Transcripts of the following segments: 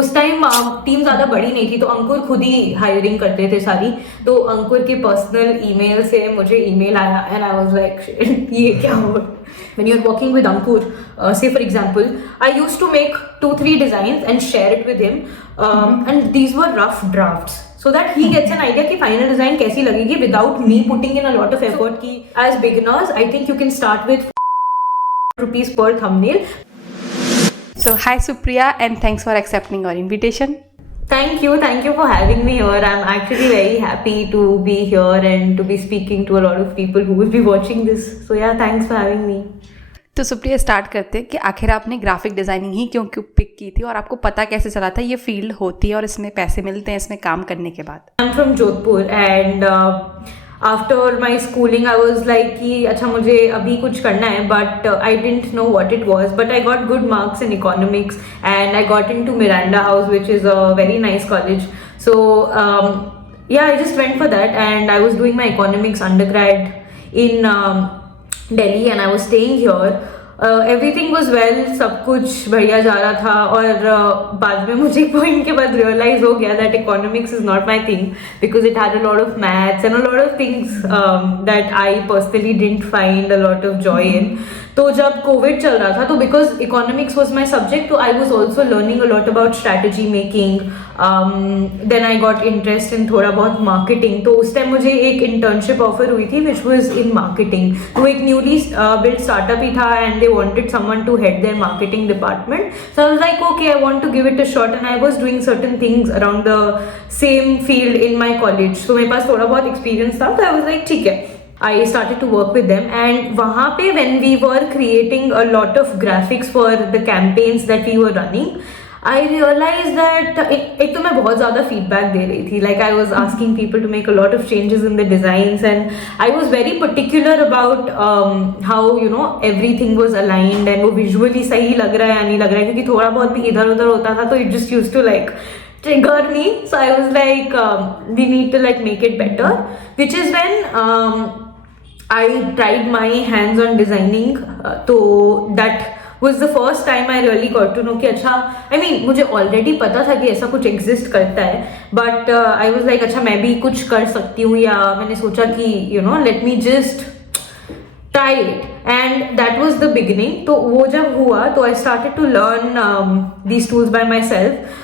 उस time team ज़्यादा बड़ी नहीं थी, तो अंकुर खुद ही हायरिंग करते थे सारी। तो अंकुर के पर्सनल ईमेल से मुझे ईमेल आया एंड आई वाज लाइक ये क्या हो। When you're working with Ankur, say for example, I used to make 2-3 designs and share it with him, and these were rough drafts, so that he gets an idea कि final design कैसी लगेगी without me putting in a lot of effort. कि as beginners, I think you can start with rupees per thumbnail. So hi Supriya, and thanks for accepting our invitation. Thank you for having me here. I'm actually very happy to be here and to be speaking to a lot of people who will be watching this. So yeah, thanks for having me. तो Supriya start करते हैं कि आखिर आपने graphic designing ही क्यों क्यों pick की थी और आपको पता कैसे चला था ये फील्ड होती है और इसमें पैसे मिलते हैं इसमें काम करने के बाद? I'm from Jodhpur and after my schooling I was like कि अच्छा मुझे अभी कुछ करना है, but I didn't know what it was, but I got good marks in economics and I got into Miranda House, which is a very nice college. So yeah, I just went for that and I was doing my economics undergrad in Delhi and I was staying here. Everything was well, सब कुछ बढ़िया जा रहा था और बाद में मुझे एक पॉइंट के बाद रियलाइज हो गया that economics is not my thing because it had a lot of maths and a lot of things that I personally didn't find a lot of joy in. तो जब कोविड चल रहा था तो because economics was my subject, तो I was also learning a lot about strategy making, then I got interest in थोड़ा बहुत marketing. तो उस टाइम मुझे एक इंटर्नशिप ऑफर हुई थी विच वॉज इन मार्केटिंग। तो एक न्यूली बिल्ड स्टार्टअप ही था and they wanted someone to head their marketing department. So I was like okay, I want to give it a shot and I was doing certain things around the same field in my college. तो मेरे पास थोड़ा बहुत experience था, तो I was like ठीक है, I started to work with them and वहाँ पे when we were creating a lot of graphics for the campaigns that we were running, I realized that एक तो मैं बहुत ज़्यादा feedback दे रही थी, like I was asking people to make a lot of changes in the designs and I was very particular about how you know everything was aligned and वो visually सही लग रहा है या नहीं लग रहा है, क्योंकि थोड़ा बहुत भी इधर उधर होता था तो it just used to like trigger me. So I was like we need to like make it better, which is when I tried my hands on designing. तो that was the first time I really got to know कि अच्छा, I mean मुझे already पता था कि ऐसा कुछ exist करता है, but I was like अच्छा मैं भी कुछ कर सकती हूँ, या मैंने सोचा कि you know let me just try it and that was the beginning. तो वो जब हुआ तो I started to learn these tools by myself.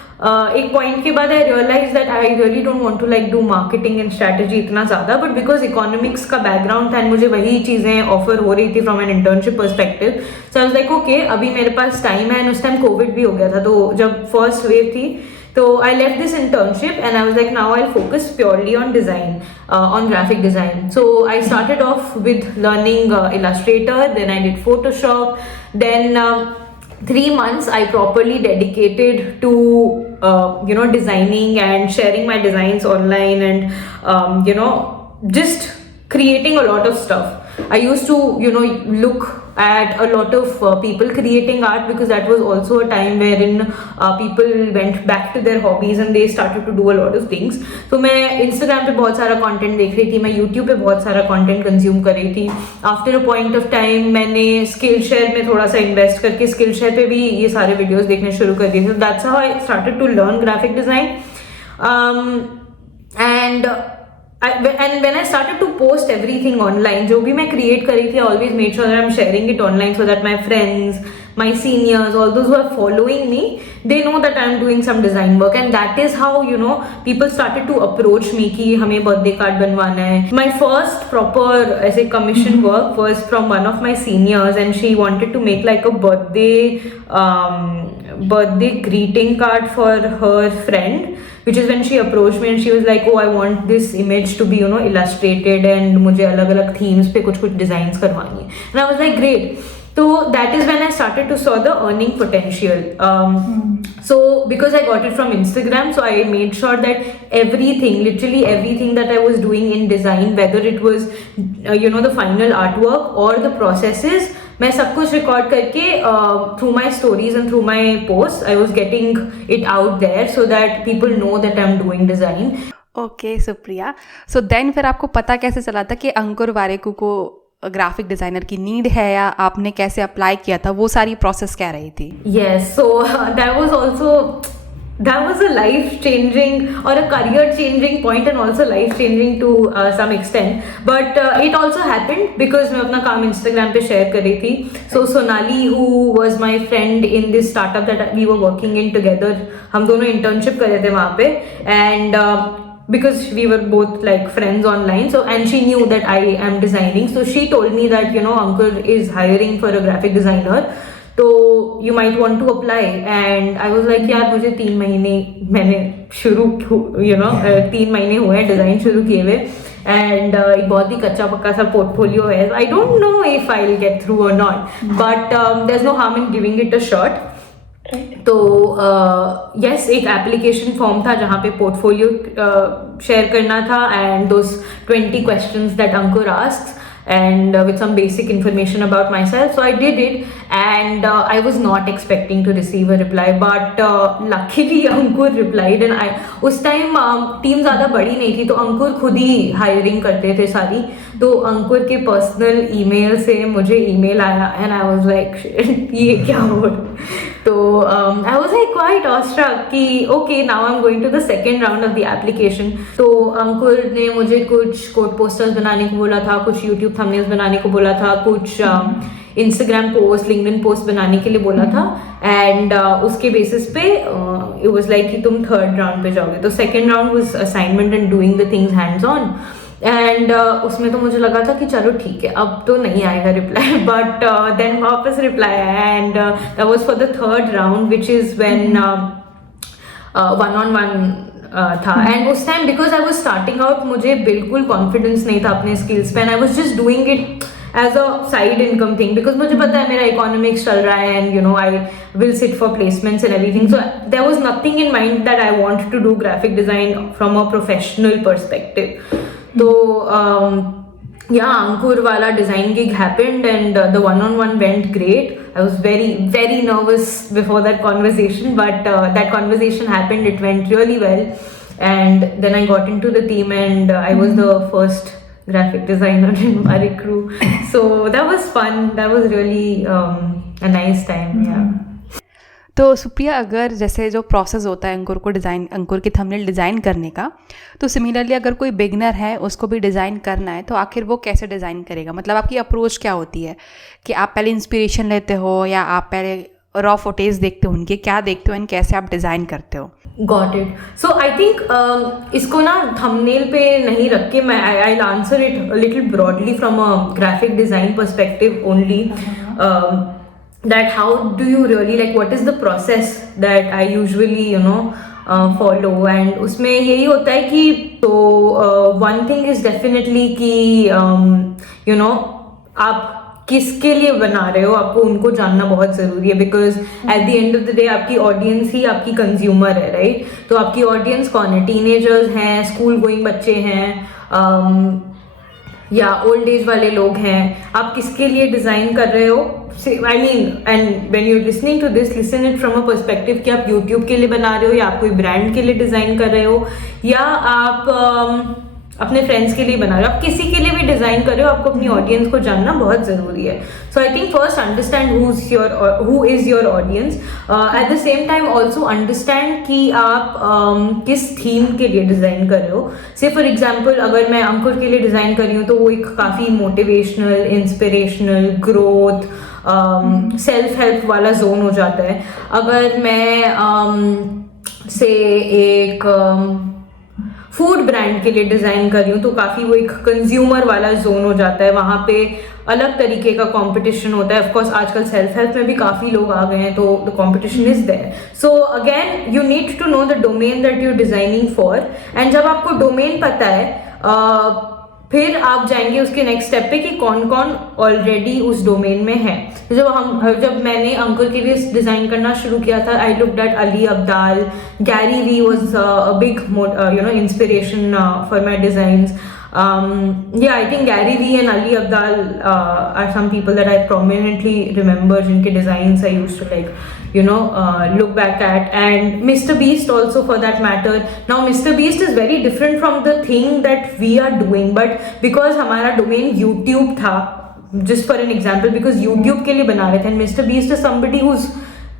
एक पॉइंट के बाद I realize that I really don't want to like do marketing and strategy इतना ज़्यादा, बट बिकॉज इकोनॉमिक्स का बैकग्राउंड था एंड मुझे वही चीज़ें ऑफर हो रही थी from an internship perspective. So I was like okay, अभी मेरे पास टाइम है एंड उस टाइम कोविड भी हो गया था, तो जब फर्स्ट वेव थी तो I left this internship and I was like now I focus purely on design, on graphic design. So I started off with learning Illustrator, then I did Photoshop, then 3 months I properly dedicated to you know designing and sharing my designs online and you know just creating a lot of stuff. I used to you know look at a lot of people creating art because that was also a time wherein people went back to their hobbies and they started to do a lot of things. तो मैं Instagram पे बहुत सारा content देख रही थी, मैं YouTube पे बहुत सारा content consume कर रही थी. After a point of time मैंने Skillshare में थोड़ा सा invest करके Skillshare पे भी ये सारे videos देखने शुरू कर दिए थे. So that's how I started to learn graphic design. And when I started to post everything online, जो भी मैं create कर रही थी, I always made sure that I'm sharing it online so that my friends, my seniors, all those who are following me, they know that I'm doing some design work, and that is how you know people started to approach me कि हमें birthday card बनवाना है. My first proper ऐसे commission work was from one of my seniors and she wanted to make like a birthday greeting card for her friend, which is when she approached me and she was like, oh I want this image to be you know illustrated and मुझे अलग अलग themes पे कुछ कुछ designs करवानी है. And I was like great. So that is when I started to saw the earning potential. So because I got it from Instagram, so I made sure that everything, literally everything that I was doing in design, whether it was you know the final artwork or the processes, मैं सब कुछ record करके through my stories and through my posts I was getting it out there so that people know that I'm doing design. Okay Supriya, so then फिर आपको पता कैसे चला था कि अंकुर वारेकू को ग्राफिक डिज़ाइनर की नीड है, या आपने कैसे अप्लाई किया था, वो सारी प्रोसेस क्या रही थी? Yes, so that was also that was a life changing or a career changing point and also life changing to some extent, but it also happened because मैं अपना काम Instagram पे share कर रही थी. So Sonali, who was my friend in this startup that we were working in together, हम दोनों internship कर रहे थे वहाँ पे, and because we were both like friends online, so and she knew that I am designing, so she told me that Ankur is hiring for a graphic designer, तो you might want to apply. And I was like यार मुझे 3 महीने मैंने शुरू 3 महीने हुए हैं design शुरू किए हुए, एंड एक बहुत ही कच्चा पक्का सा पोर्टफोलियो है. I don't know if I will get through और not, but there is no harm in giving it a shot. तो यस, एक एप्लीकेशन फॉर्म था जहाँ पे पोर्टफोलियो शेयर करना था, and those 20 questions that Ankur asks, and with some basic information about myself. So I did it, and I was not expecting to receive a reply, but luckily Ankur replied. And उस time team ज़्यादा बड़ी नहीं थी, तो अंकुर खुद ही hiring करते थे सारी. तो अंकुर के पर्सनल ईमेल से मुझे ईमेल आया, and I was like ये क्या हो. तो I was like quite awestruck कि okay, now I'm going to the second round of the application. तो अंकुर ने मुझे कुछ कोड पोस्टर्स बनाने को बोला था, कुछ यूट्यूब थंबनेल्स बनाने को बोला था, कुछ इंस्टाग्राम पोस्ट, लिंक्डइन पोस्ट बनाने के लिए बोला था, एंड उसके बेसिस पे इट वाज लाइक कि तुम थर्ड राउंड पे जाओगे. तो second round was assignment and doing the things hands on, and उसमें तो मुझे लगा था कि चलो ठीक है, अब तो नहीं आएगा रिप्लाई, बट देन वापस रिप्लाई आया, and that was for the third round, which is when 1-on-1 था. एंड उस time because I was starting out, मुझे बिल्कुल कॉन्फिडेंस नहीं था अपने स्किल्स पे, and I was just doing it as a side income thing, because मुझे पता है मेरा इकोनॉमिक्स चल रहा है, and I will sit for placements and everything. So there was nothing in mind that I want to do graphic design from a professional perspective. तो Ankur wala design gig happened, and the 1-on-1 went great. I was very, very nervous before that conversation, but that conversation happened. It went really well, and then I got into the team, and I was the first graphic designer in our crew. So that was fun. That was really a nice time. Yeah. तो सुप्रिया, अगर जैसे जो process होता है अंकुर की thumbnail design करने का, तो सिमिलरली अगर कोई बिगनर है उसको भी डिज़ाइन करना है, तो आखिर वो कैसे डिज़ाइन करेगा? मतलब आपकी अप्रोच क्या होती है कि आप पहले इंस्पिरेशन लेते हो, या आप पहले रॉ फोटेज देखते हो उनके, क्या देखते हो एंड कैसे आप डिज़ाइन करते हो? Got it. So I think इसको ना थंबनेल पे नहीं रख के मैं I'll answer it a little broadly from a graphic design perspective only. That how do you really, like, what is the process that I usually follow, and उसमें यही होता है कि तो one thing is definitely कि आप किसके लिए बना रहे हो, आपको उनको जानना बहुत ज़रूरी है, because at the end of the day आपकी ऑडियंस ही आपकी कंज्यूमर है, राइट? तो आपकी ऑडियंस कौन है? टीनेजर्स हैं, स्कूल गोइंग बच्चे हैं, या ओल्ड एज वाले लोग हैं. आप किसके लिए डिज़ाइन कर रहे हो? I mean, and when you listening to this, listen it from a perspective कि आप यूट्यूब के लिए बना रहे हो, या आप कोई ब्रांड के लिए डिज़ाइन कर रहे हो, या आप अपने फ्रेंड्स के लिए बना रहे हो. आप किसी के लिए भी डिज़ाइन कर रहे हो, आपको अपनी ऑडियंस को जानना बहुत ज़रूरी है. So I think first understand who is your audience. At the same time also understand कि आप किस थीम के लिए डिज़ाइन कर रहे हो. से फॉर एग्जाम्पल, अगर मैं अंकुर के लिए डिज़ाइन कर रही हूँ, तो वो एक काफ़ी motivational, inspirational, growth, self help वाला जोन हो जाता है. अगर मैं से एक फूड ब्रांड के लिए डिज़ाइन कर रही हूँ, तो काफ़ी वो एक कंज्यूमर वाला जोन हो जाता है. वहाँ पे अलग तरीके का कंपटीशन होता है. ऑफ कोर्स आजकल सेल्फ हेल्प में भी काफ़ी लोग आ गए हैं, तो the competition is there. So again you need to know the domain that you designing for, and जब आपको डोमेन पता है, फिर आप जाएंगे उसके नेक्स्ट स्टेप पे कि कौन कौन ऑलरेडी उस डोमेन में है. जब मैंने अंकुर के लिए डिज़ाइन करना शुरू किया था, I looked at Ali Abdaal, Gary Vee was a big inspiration for my designs. I think Gary Vee and Ali Abdal are some people that I prominently remember, जिनके designs I used to look back at, and Mr. Beast also for that matter. Now Mr. Beast is very different from the thing that we are doing, but because हमारा domain YouTube था, just for an example, because YouTube के लिए बना रहे थे, and Mr. Beast is somebody who's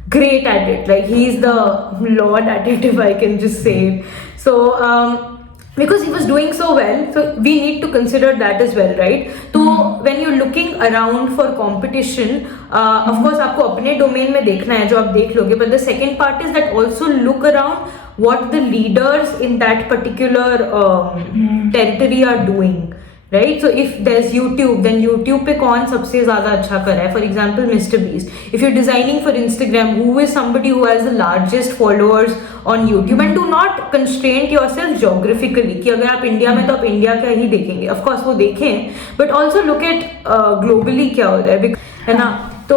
great at it. Like he's the lord at it, if I can just say it. So because he was doing so well, so we need to consider that as well, right? So when you're looking around for competition, of course आपको अपने domain में देखना है जो आप देख लोगे, but the second part is that also look around what the leaders in that particular territory are doing. Right? So if there's YouTube, then YouTube पे कौन सबसे ज़्यादा अच्छा कर रहा है? For example, Mr. Beast. If you're designing for Instagram, who is somebody who has the largest followers on YouTube? And do not constrain yourself geographically कि अगर आप इंडिया में तो आप इंडिया का ही देखेंगे. Of course वो देखें, but also look at globally क्या हो रहा है, है ना? So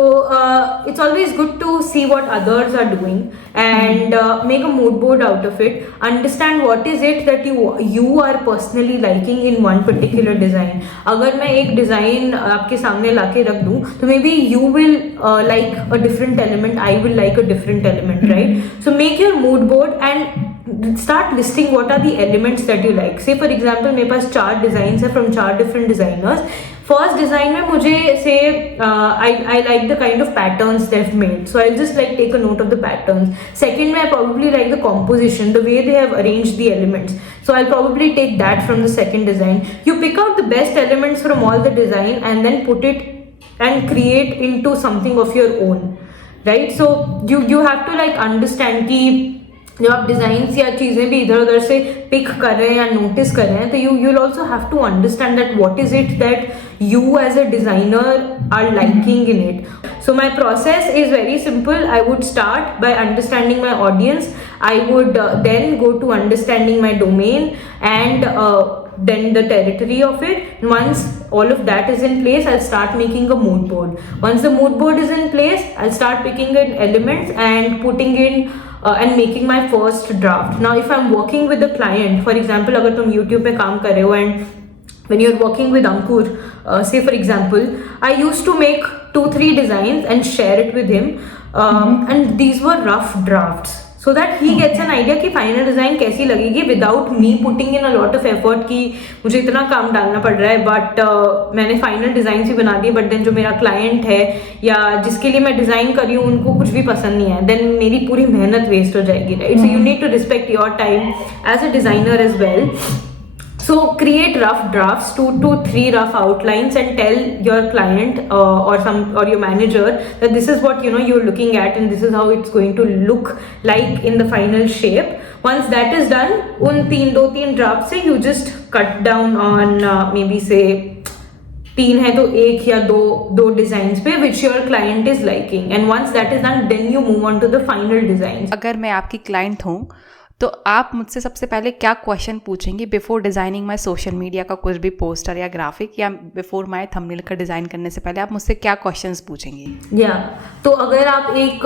it's always good to see what others are doing and make a mood board out of it. Understand what is it that you are personally liking in one particular design. अगर मैं एक design आपके सामने लाके रख दूँ, तो maybe you will like a different element, I will like a different element, right? So make your mood board and start listing what are the elements that you like. Say for example, मेरे पास 4 designs है from 4 different designers. First design में मुझे say I like the kind of patterns they've made, so I'll just like take a note of the patterns. Second में I probably like the composition, the way they have arranged the elements, so I'll probably take that from the second design. You pick out the best elements from all the design and then put it and create into something of your own, right? So you have to like understand कि जब आप designs या चीज़ें भी इधर उधर से pick कर रहे हैं या नोटिस कर रहे हैं, तो you will also have to understand that what is it that you as a designer are liking in it. So my process is very simple. I would start by understanding my audience. I would then go to understanding my domain and then the territory of it. Once all of that is in place, I'll start making a mood board. Once the mood board is in place, I'll start picking in elements and putting in and making my first draft. Now if I'm working with a client, for example अगर तुम YouTube पे काम कर रहे हो and when you're working with Ankur, say for example, I used to make 2-3 designs and share it with him, and these were rough drafts, so that he gets an idea कि final design कैसी लगेगी without me putting in a lot of effort कि मुझे इतना काम डालना पड़ रहा है, but मैंने final designs ही बना दिए, but then जो मेरा client है या जिसके लिए मैं डिज़ाइन कर रही हूँ उनको कुछ भी पसंद नहीं है, then मेरी पूरी मेहनत वेस्ट हो जाएगी, right? So you need to respect your time as a designer as well. So create rough drafts, 2 to 3 rough outlines, and tell your client or your manager that this is what you're looking at and this is how it's going to look like in the final shape. Once that is done, उन 2-3 drafts से you just cut down on maybe say 3 है तो 1 या 2 designs पे which your client is liking, and once that is done, then you move on to the final designs. अगर मैं आपकी client हूँ तो आप मुझसे सबसे पहले क्या क्वेश्चन पूछेंगे before designing my social media का कुछ भी पोस्टर या ग्राफिक, या बिफोर माई थंबनेल का डिज़ाइन करने से पहले आप मुझसे क्या क्वेश्चंस पूछेंगे? या तो अगर आप एक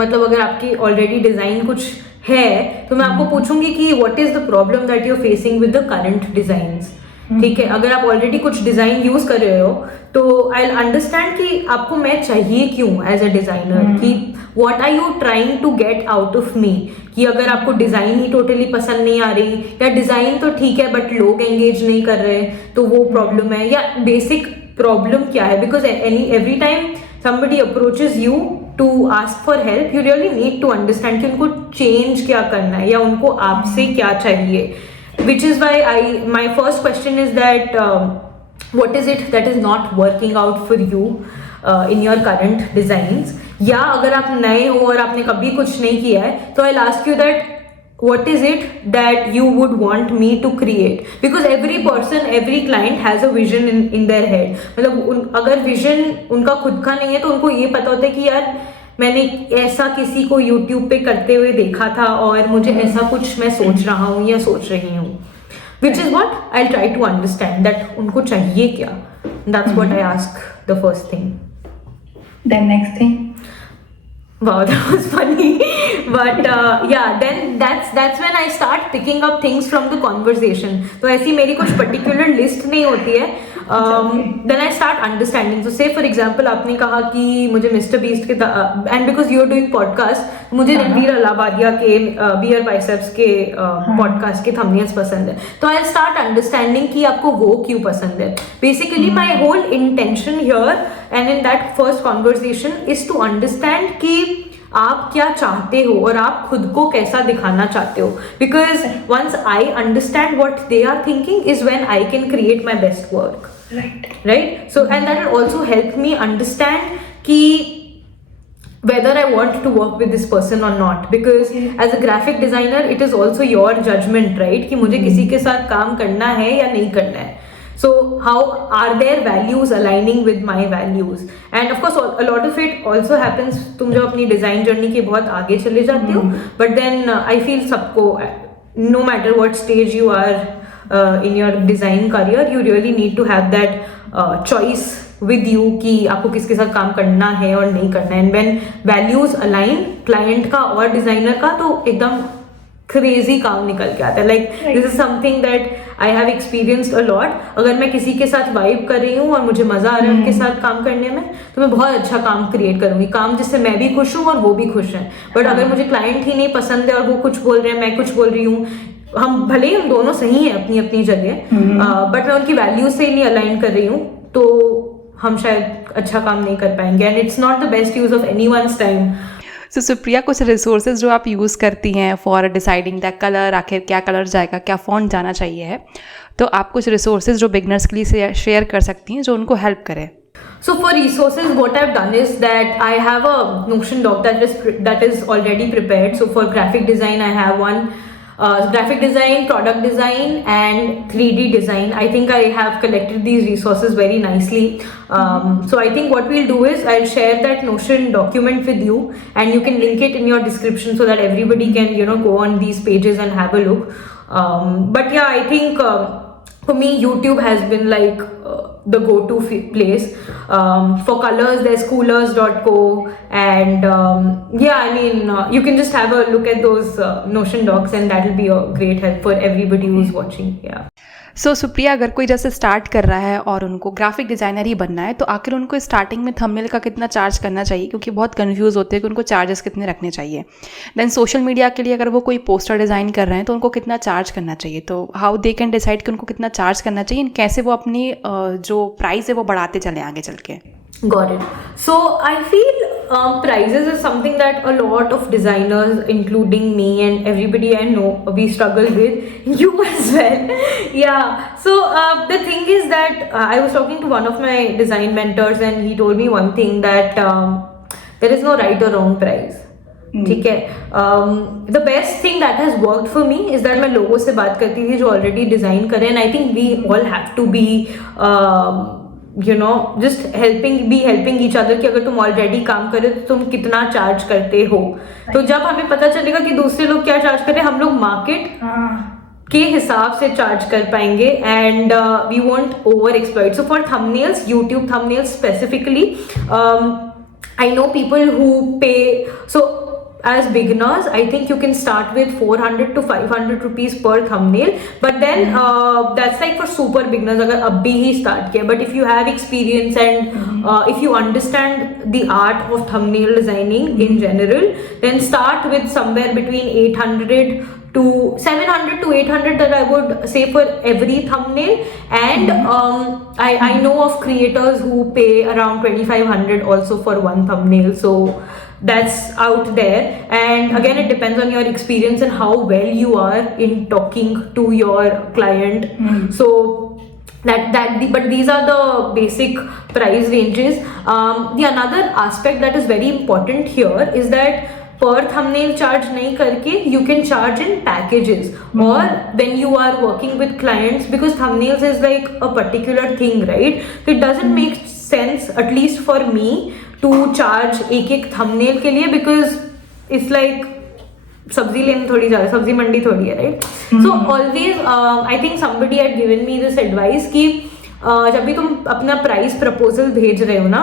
मतलब अगर आपकी ऑलरेडी डिज़ाइन कुछ है तो मैं आपको पूछूंगी कि what is the problem that you are facing with the current designs. ठीक है, अगर आप ऑलरेडी कुछ डिज़ाइन यूज़ कर रहे हो तो आई विल अंडरस्टैंड कि आपको मैं चाहिए क्यों एज अ डिज़ाइनर, कि what are you trying to get out of me. कि अगर आपको डिज़ाइन ही टोटली पसंद नहीं आ रही या डिज़ाइन तो ठीक है बट लोग एंगेज नहीं कर रहे तो वो प्रॉब्लम है, या बेसिक प्रॉब्लम क्या है. Because every time somebody approaches you to ask for help, you really need to understand कि उनको चेंज क्या करना है या उनको आपसे क्या चाहिए. Which is why my first question is that what is it that is not working out for you in your current designs. या अगर आप नए हो और आपने कभी कुछ नहीं किया है तो I'll ask you that what is it that you would want me to create, because every person, every client has a vision in their head. मतलब अगर विजन उनका खुद का नहीं है तो उनको ये पता होता है कि यार मैंने ऐसा किसी को YouTube पे करते हुए देखा था और मुझे ऐसा कुछ मैं सोच रहा हूँ या सोच रही हूँ. Which is what I'll try to understand that उनको चाहिए क्या. That's what I ask the first thing. Then next thing. Wow, that was funny. But yeah, then that's when I start picking up things from the conversation. तो ऐसी मेरी कुछ particular list नहीं होती है. Then I start understanding. So say for example आपने कहा कि मुझे Mr. Beast के and because you're doing podcast मुझे रणवीर अलाहाबादिया के Beer Biceps के podcast के thumbnails पसंद है. तो I'll start understanding कि आपको वो क्यों पसंद है. Basically my whole intention here and in that first conversation is to understand कि आप क्या चाहते हो और आप खुद को कैसा दिखाना चाहते हो, because once I understand what they are thinking is when I can create my best work, right? So and that will also help me understand ki whether I want to work with this person or not, because as a graphic designer it is also your judgment, right? कि मुझे किसी के साथ काम करना है या नहीं करना है. So how are their values aligning with my values? And of course a lot of it also happens तुम जो अपनी design journey के बहुत आगे चले जाते हो, but then I feel सबको, no matter what stage you are in your design career, you really need to have that choice with you कि आपको किसके साथ काम करना है और नहीं करना है. And when values align, client का और designer का, तो एकदम क्रेजी काम निकल के आता है. Like this is something that I have experienced a lot. अगर मैं किसी के साथ वाइब कर रही हूँ और मुझे मजा आ रहा है उनके साथ काम करने में, तो मैं बहुत अच्छा काम क्रिएट करूंगी, काम जिससे मैं भी खुश हूँ और वो भी खुश हैं. बट अगर मुझे क्लाइंट ही नहीं पसंद है और वो कुछ बोल रहे हैं, मैं कुछ बोल रही हूँ, हम भले ही हम दोनों सही हैं अपनी अपनी जगह, बट मैं उनकी वैल्यूज से नहीं अलाइन कर रही हूँ, तो हम शायद अच्छा काम नहीं कर पाएंगे. And it's not the best use of anyone's time. So Supriya, कुछ रिसोर्सेज जो आप यूज़ करती हैं फॉर डिसाइडिंग द कलर, आखिर क्या कलर जाएगा, क्या फॉन्ट जाना चाहिए है, तो आप कुछ रिसोर्सेज जो बिगनर्स के लिए शेयर कर सकती हैं जो उनको हेल्प करे. So for resources, what I've done is that I have a Notion doc that is already prepared. So for graphic design, I have one. Graphic design, product design, and 3D design. I think I have collected these resources very nicely. So I think what we'll do is I'll share that Notion document with you, and you can link it in your description so that everybody can, go on these pages and have a look. But yeah, I think for me, YouTube has been like the go-to place. For colors, there's coolers.co, and yeah, I mean, you can just have a look at those Notion docs, and that will be a great help for everybody who's watching. Yeah. सो सुप्रिया, अगर कोई जैसे start कर रहा है और उनको graphic designer ही बनना है, तो आखिर उनको स्टार्टिंग में थंबनेल का कितना चार्ज करना चाहिए, क्योंकि बहुत कंफ्यूज होते हैं कि उनको चार्जेस कितने रखने चाहिए. देन सोशल मीडिया के लिए अगर वो कोई पोस्टर डिज़ाइन कर रहे हैं तो उनको कितना चार्ज करना चाहिए, तो हाउ दे कैन डिसाइड कि उनको कितना चार्ज करना चाहिए, कैसे वो अपनी जो प्राइस है वो बढ़ाते चलें आगे चल के. Got it. So I feel prices is something that a lot of designers, including me and everybody I know, we struggle with. You as well. Yeah. So the thing is that I was talking to one of my design mentors, and he told me one thing, that there is no right or wrong price. ठीक है. The best thing that has worked for me is that मैं लोगों से बात करती थी जो already design करें, and I think we all have to be just helping each other कि अगर तुम ऑलरेडी काम करे तो तुम कितना चार्ज करते हो. तो जब हमें पता चलेगा कि दूसरे लोग क्या चार्ज कर रहे हैं, हम लोग मार्केट के हिसाब से चार्ज कर पाएंगे, and we won't over exploit. So for thumbnails, YouTube thumbnails specifically, I know people who pay. So as beginners, I think you can start with 400 to 500 rupees per thumbnail, but then that's like for super beginners अगर अभी ही start किया. But if you have experience and if you understand the art of thumbnail designing in general, then start with somewhere between 800 to 700 to 800 that I would say for every thumbnail. And I know of creators who pay around 2500 also for one thumbnail. So that's out there, and again it depends on your experience and how well you are in talking to your client. So but these are the basic price ranges. The another aspect that is very important here is that per thumbnail charge nahi karke, you can charge in packages, or when you are working with clients, because thumbnails is like a particular thing, right? So it doesn't make sense, at least for me, to charge एक thumbnail के लिए, because it's like सब्जी लेने थोड़ी जा रही, सब्जी मंडी थोड़ी है, right? So always I think somebody had given me this advice कि जब भी तुम अपना प्राइस प्रपोजल भेज रहे हो ना,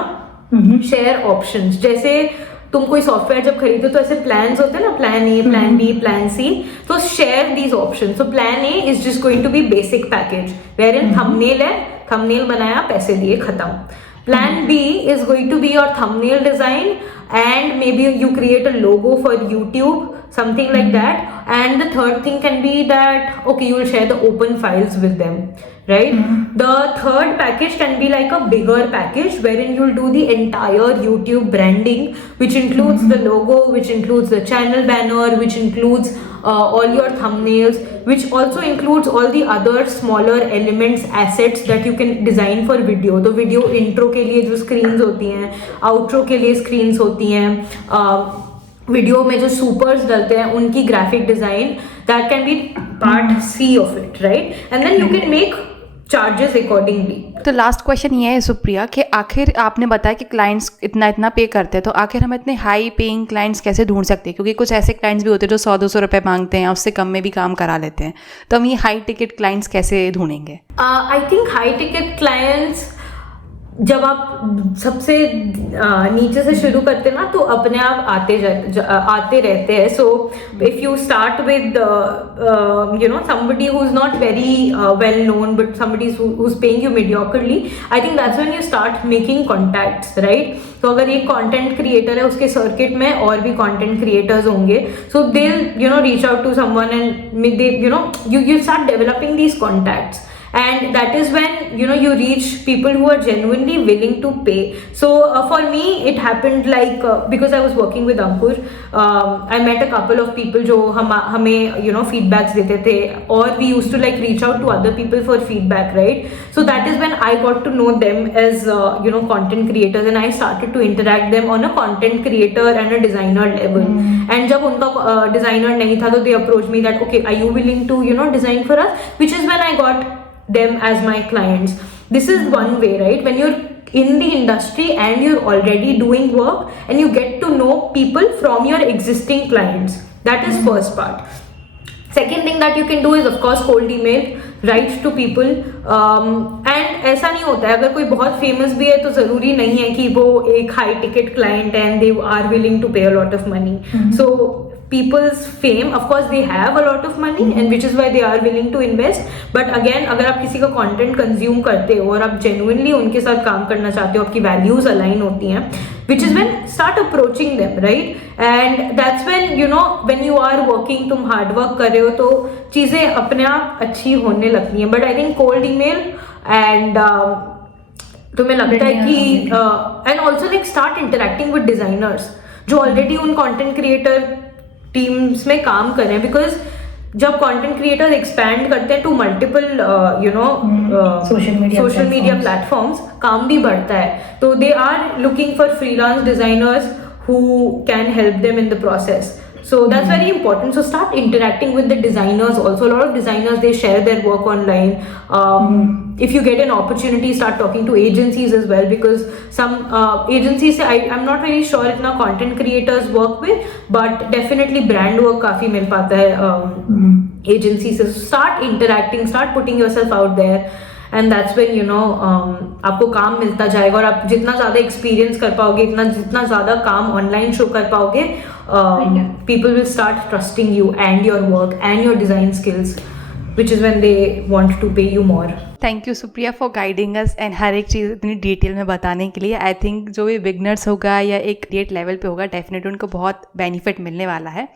शेयर ऑप्शंस. जैसे तुम कोई सॉफ्टवेयर जब खरीदो तो ऐसे प्लान्स होते हैं ना, plan A, plan B, plan C. तो share these option. So plan A is just going to be basic package, where in thumbnail है, थंबनेल बनाया, पैसे दिए, खत्म. Plan B is going to be your thumbnail design, and maybe you create a logo for YouTube, something like that. And the third thing can be that, okay, you will share the open files with them. right? The third package can be like a bigger package wherein you'll do the entire YouTube branding, which includes the logo, which includes the channel banner, which includes all your thumbnails, which also includes all the other smaller elements, assets that you can design for video. तो video intro के लिए जो screens होती हैं, outro के लिए screens होती हैं, वीडियो में जो सुपर्स डलते हैं उनकी graphic design, that can be part see of it, right? And then you can make charges accordingly. तो लास्ट क्वेश्चन ये है सुप्रिया कि आखिर आपने बताया कि क्लाइंट्स इतना इतना पे करते हैं, तो आखिर हम इतने हाई पेइंग क्लाइंट्स कैसे ढूंढ सकते हैं? क्योंकि कुछ ऐसे क्लाइंट्स भी होते हैं जो 100-200 रुपये मांगते हैं, उससे कम में भी काम करा लेते हैं. तो हम ये हाई टिकट क्लाइंट्स कैसे ढूंढेंगे? I think high ticket clients जब आप सबसे नीचे से शुरू करते ना तो अपने आप आते रहते हैं. So if you start with somebody who is not very well known but somebody who's paying you mediocrely, I think that's when you start making contacts, right? तो अगर एक कंटेंट क्रिएटर है, उसके सर्किट में और भी कंटेंट क्रिएटर्स होंगे, so they'll reach out to someone and they you start developing these contacts. And that is when you reach people who are genuinely willing to pay. So for me it happened like because I was working with Ankur, I met a couple of people जो हमें feedbacks देते थे, और we used to like reach out to other people for feedback, right? So that is when I got to know them as content creators, and I started to interact them on a content creator and a designer level. And जब उनका designer नहीं था तो they approached me that okay, are you willing to design for us, which is when I got them as my clients. This is one way, right? When you're in the industry and you're already doing work and you get to know people from your existing clients. That is first part. Second thing that you can do is of course cold email, write to people. And ऐसा नहीं होता है, अगर कोई बहुत famous भी है तो ज़रूरी नहीं है कि वो एक high ticket client है and they are willing to pay a lot of money. So people's fame, of course they have a lot of money and which is why they are willing to invest. But again, अगर आप किसी का content consume करते हो और आप genuinely उनके साथ काम करना चाहते हो, आपकी values align होती हैं, which is when start approaching them, right? And that's when when you are working, तुम hard work कर रहे हो तो चीज़ें अपने आप अच्छी होने लगती हैं. But I think cold email and तुम्हें लगता है कि and also like start interacting with designers जो already उन content creator टीम्स में काम कर रहे हैं, बिकॉज जब कंटेंट क्रिएटर्स एक्सपैंड करते हैं to multiple social media platforms, काम भी बढ़ता है. तो they are looking for freelance designers who can help them in the process. So that's very important. So start interacting with the designers also. A lot of designers, they share their work online. If you get an opportunity, start talking to agencies as well, because some agencies I'm not very sure इतना content creators work with, but definitely brand work काफी मिल पाता है agencies से. Start interacting, start putting yourself out there. And that's when आपको काम मिलता जाएगा, और आप जितना ज़्यादा एक्सपीरियंस कर पाओगे, जितना ज़्यादा काम ऑनलाइन शो कर पाओगे, people will start trusting you and your work and your design skills, which is when they want to pay you more. Thank you Supriya for guiding us and हर एक चीज़ इतनी डिटेल में बताने के लिए. आई थिंक जो भी बिगनर्स होगा या एक क्रिएट लेवल पे होगा, डेफिनेटली उनको बहुत बेनिफिट मिलने वाला है.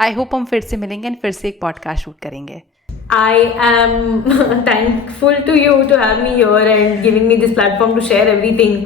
आई होप हम फिर से मिलेंगे एंड फिर से एक पॉडकास्ट शूट करेंगे. I am thankful to you to have me here and giving me this platform to share everything.